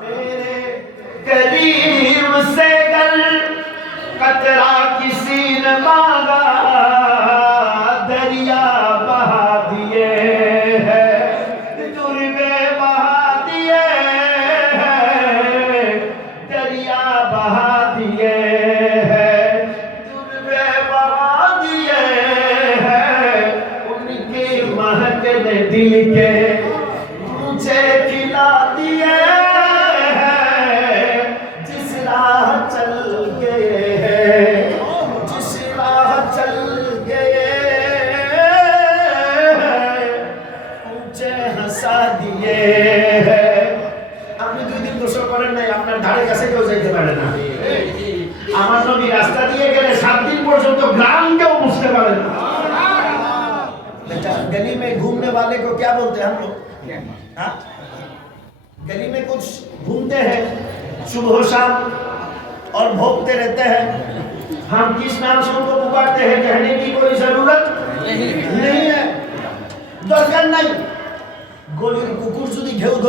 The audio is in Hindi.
मेरे करीम से गल कतरा किसी ने मांगा, दरिया बहा दिए हैं, जुर्मे बहा दिए हैं, दरिया बहा दिए हैं, जुर्मे बहा दिए हैं। उनके महक ने दिल के मुझे खिला दिए हैं, जिस राह चल गए हैं, जिस राह चल गए हैं, मुझे हंसा दिए हैं। আপনি 2 দিন গোসল করেন নাই, আপনার ধারে কাছে কেউ যাইতে পারে না। আমার নবী রাস্তা দিয়ে গেলে 7 দিন পর্যন্ত গ্রাম কেউ বুঝতে পারে না। बेटा गली में घूमने वाले को क्या बोलते हैं हम लोग? हाँ? गली में कुछ घूमते हैं सुबह शाम और भोगते रहते हैं। हम किस नाम से उनको पुकारते हैं कहने की कोई जरूरत नहीं है, दरकार नहीं। गलिर कुकुर যদি ঘেউ